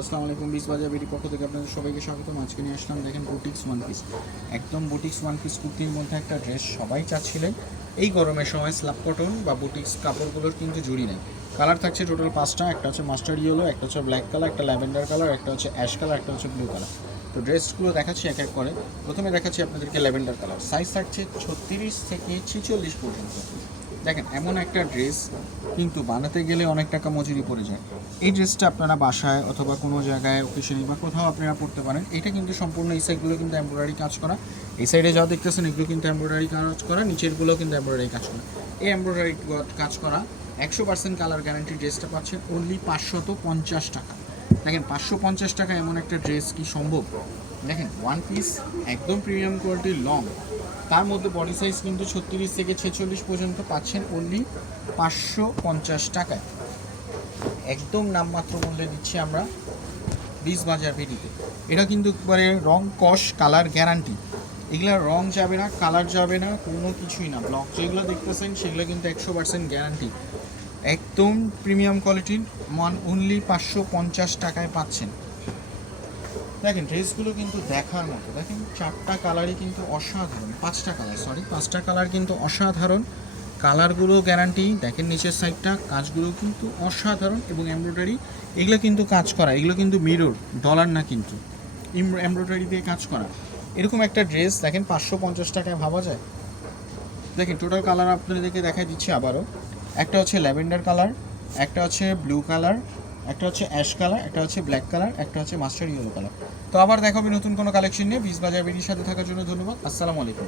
আসসালামু আলাইকুম। বিশ বাজার বিডি পক্ষ থেকে আপনাদের সবাইকে স্বাগতম। আজকে নিয়ে আসলাম দেখেন বুটিক্স ওয়ান পিস, একদম বুটিক্স ওয়ান পিস কুর্তির মধ্যে একটা ড্রেস সবাই চাচ্ছিলেন। এই গরমের সময় স্ল্যাব কটন বা বুটিক্স কাপড়গুলোর কিন্তু জুড়ি নেই। কালার থাকছে টোটাল 5টা, একটা হচ্ছে মাস্টার্ড ইয়েলো, একটা হচ্ছে ব্ল্যাক কালার, একটা ল্যাভেন্ডার কালার, একটা হচ্ছে অ্যাশ কালার, একটা হচ্ছে ব্লু কালার। তো ড্রেসগুলো দেখাচ্ছি এক এক করে। প্রথমে দেখাচ্ছি আপনাদেরকে ল্যাভেন্ডার কালার, সাইজ থাকছে 36 থেকে 46 পর্যন্ত। দেখেন এমন একটা ড্রেস কিন্তু বানাতে গেলে অনেক টাকা মজুরি পড়ে যায়। এই ড্রেসটা আপনারা বাসায় অথবা কোনো জায়গায় অফিসিয়ালি বা কোথাও আপনারা পড়তে পারেন। এটা কিন্তু সম্পূর্ণ এই সাইডগুলো কিন্তু এমব্রয়ডারি কাজ করা। এই সাইডে যা দেখতেছেন এগুলো কিন্তু এমব্রয়ডারি কাজ করা, নিচেরগুলো কিন্তু এমব্রয়ডারি কাজ করা। এই এমব্রয়ডারি কাজ করা 100% কালার গ্যারান্টি ড্রেসটা পাচ্ছেন অনলি 550 টাকা। দেখেন 550 টাকা এমন একটা ড্রেস কি সম্ভব? দেখেন ওয়ান পিস একদম প্রিমিয়াম কোয়ালিটির লং, তার মধ্যে বডি সাইজ কিন্তু 36 থেকে 46 পর্যন্ত পাচ্ছেন অনলি 550 টাকায়। একদম নামমাত্র মূল্যে দিচ্ছি আমরা 20 বাজার বিডিতে। এটা কিন্তু একবারে রং কস কালার গ্যারান্টি, এগুলো রং যাবে না, কালার যাবে না, কোনো কিছুই না। ব্লক যেগুলো দেখতেছেন সেগুলো কিন্তু 100% গ্যারান্টি, একদম প্রিমিয়াম কোয়ালিটির মান অনলি 550 টাকায় পাচ্ছেন। দেখেন ড্রেসগুলো কিন্তু দেখার মতো, দেখেন 4টা কালারই কিন্তু অসাধারণ, 5টা কালার কিন্তু অসাধারণ, কালারগুলো গ্যারান্টি। দেখেন নিচের সাইডটা কাজগুলো কিন্তু অসাধারণ এবং এমব্রয়ডারি এগুলো কিন্তু কাজ করা, এগুলো কিন্তু মিরর ডলার না, কিন্তু এমব্রয়ডারি দিয়ে কাজ করা। এরকম একটা ড্রেস দেখেন 550 টাকায় ভাবা যায়? দেখেন টোটাল কালার আপনাদেরকে দেখাই দিচ্ছি আবারও। একটা হচ্ছে ল্যাভেন্ডার কালার, একটা হচ্ছে ব্লু কালার, একটা হচ্ছে অ্যাশ কালার, একটা হচ্ছে ব্ল্যাক কালার, একটা হচ্ছে মাস্টার্ড ইয়েলো কালার। তো আবার দেখাবে নতুন কোনো কালেকশন নিয়ে। 20 বাজার বিডির সাথে থাকার জন্য ধন্যবাদ। আসসালামু আলাইকুম।